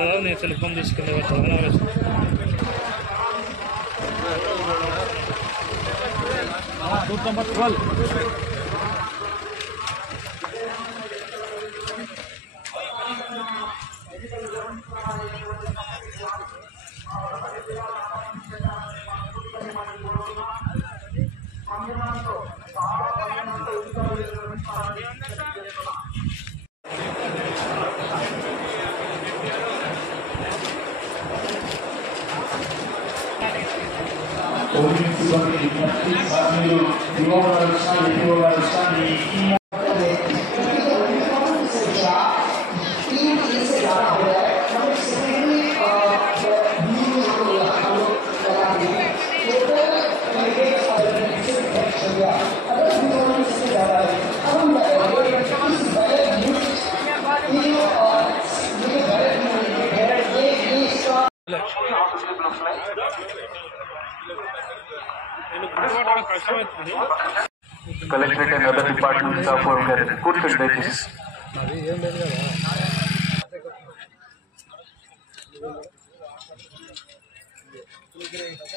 కదా నేను సెల్ఫోన్ తీసుకెళ్ళి పెట్టాలని ఆలోచిస్తాను. Collectorate and other department staff were gathered. Kurchak daychesi.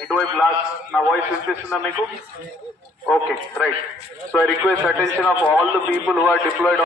ఇటువైపు లాస్ట్ నా వాయిస్ వినిపిస్తుందా మీకు? Okay, right. So I request attention of all the people who are deployed.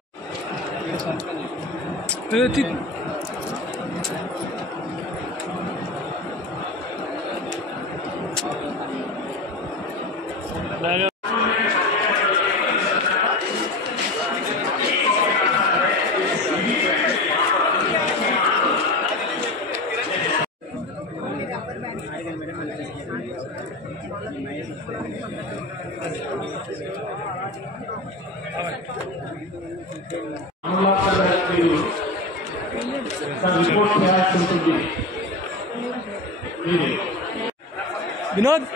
Vinod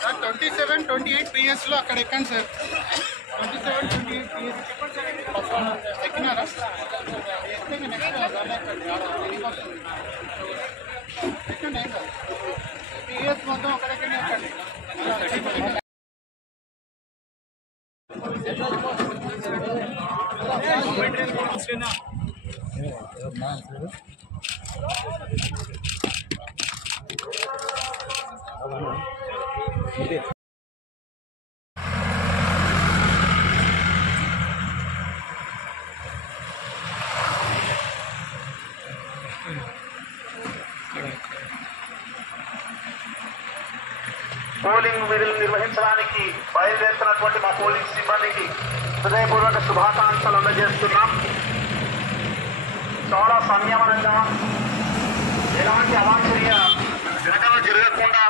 sir 27-28 PS లో అక్కడ ఎక్కండి సార్. 27-28 PS ఎక్కినారా? ఎక్కండి PS మొత్తం అక్కడెక్కడే ఎక్కండి. పోలింగ్ విధులు నిర్వహించడానికి బయలుదేరుతున్నటువంటి మా పోలింగ్ సిబ్బందికి హృదయపూర్వక శుభాకాంక్షలు అందజేస్తున్నాం. చాలా సంయమనంగా, ఎలాంటి అవాంఛనీయ ఘటనలు జరగకుండా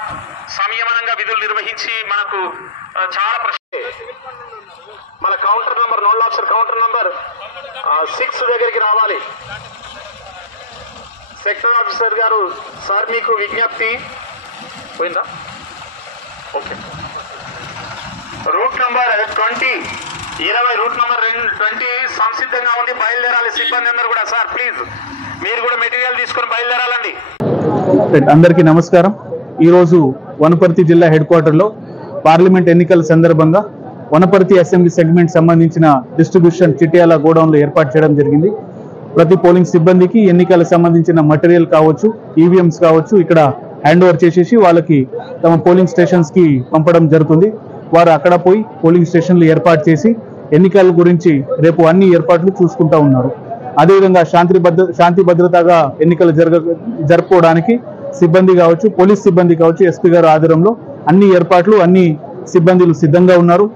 సంయమనంగా విధులు నిర్వహించి మనకు చాలా మన counter number nodal officer counter number 6 దగ్గరికి రావాలి. సెక్టర్ ఆఫీసర్ గారు, సార్ మీకు విజ్ఞప్తి పోయిందా? Okay, route number 20 route number 20 సంసిద్ధంగా ఉంది, బయలుదేరాలి సిబ్బంది అందరూ కూడా. సార్ ప్లీజ్ మీరు కూడా మెటీరియల్ తీసుకొని బయలుదేరాలండి. అందరికీ నమస్కారం. ఈరోజు వనపర్తి జిల్లా హెడ్ క్వార్టర్లో పార్లమెంట్ ఎన్నికల సందర్భంగా వనపర్తి అసెంబ్లీ సెగ్మెంట్ సంబంధించిన డిస్ట్రిబ్యూషన్ చిట్యాల గోడౌన్లో ఏర్పాటు చేయడం జరిగింది. ప్రతి పోలింగ్ సిబ్బందికి ఎన్నికలకు సంబంధించిన మటీరియల్ కావచ్చు, ఈవీఎంస్ కావచ్చు ఇక్కడ హ్యాండ్ ఓవర్ చేసేసి వాళ్ళకి తమ పోలింగ్ స్టేషన్స్ కి పంపడం జరుగుతుంది. వారు అక్కడ పోయి పోలింగ్ స్టేషన్లు ఏర్పాటు చేసి ఎన్నికల గురించి రేపు అన్ని ఏర్పాట్లు చూసుకుంటా ఉన్నారు. అదేవిధంగా శాంతి భద్రతగా ఎన్నికలు జరుపుకోవడానికి సిబ్బంది కావచ్చు, పోలీస్ సిబ్బంది కావచ్చు, ఎస్పీ గారి ఆధ్వర్యంలో అన్ని ఏర్పాట్లు, అన్ని సిబ్బందులు సిద్ధంగా ఉన్నారు.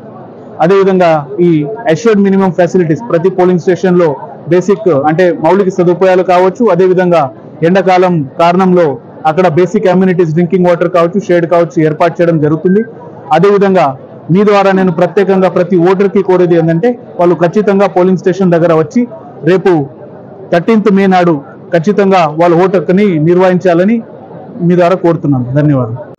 అదేవిధంగా ఈ అష్యూర్డ్ మినిమం ఫెసిలిటీస్ ప్రతి పోలింగ్ స్టేషన్లో బేసిక్ అంటే మౌలిక సదుపాయాలు కావచ్చు, అదేవిధంగా ఎండాకాలం కారణంలో అక్కడ బేసిక్ అమ్యూనిటీస్ డ్రింకింగ్ వాటర్ కావచ్చు, షేడ్ కావచ్చు ఏర్పాటు చేయడం జరుగుతుంది. అదేవిధంగా మీ ద్వారా నేను ప్రత్యేకంగా ప్రతి ఓటర్కి కోరేది ఏంటంటే వాళ్ళు ఖచ్చితంగా పోలింగ్ స్టేషన్ దగ్గర వచ్చి రేపు 13th మే నాడు ఖచ్చితంగా వాళ్ళ ఓటు హక్కుని నిర్వహించాలని మీ ద్వారా కోరుతున్నాను. ధన్యవాదాలు.